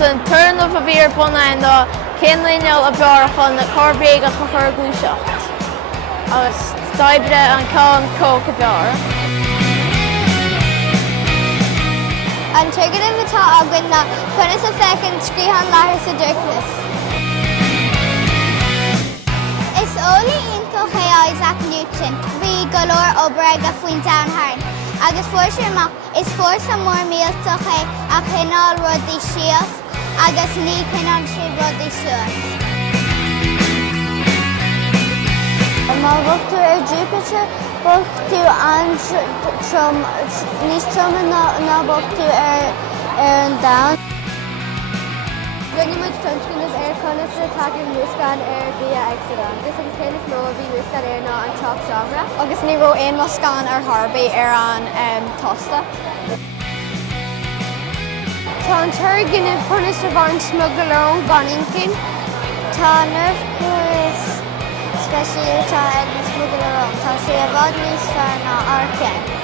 den turn of a bhír bunain do cinlíneal a bear chun na corbéige a chur glúiseacht. Agus staibre an cán cóc a bear. An tuigeann atá agan na chunas a fecinn scríthan láthair sa dúchas. Is óla ioncail ché Isaac Newton, bhí go leor obair a faoin downhairn, agus fuair amach is fórsa mór mílta ché a chinál rudaí síos agus ní cinál sí rudaí suas. Má bhachtú Jupiter, bhachtú níos troma ná bhachtú an down. Rinne muid tunscin chunas a takear múscán bhí agsadán. Gus agus chéannas nó bhí múscán ná an top genre. Agus ní ró aon múscán Harbaí an tosta. Tá an tuirgin chunas a bhain smugglón banincin. Tá nerv cuas speisialtá ag na smugglón. Tá sé a bhd níos fearr ná arcén.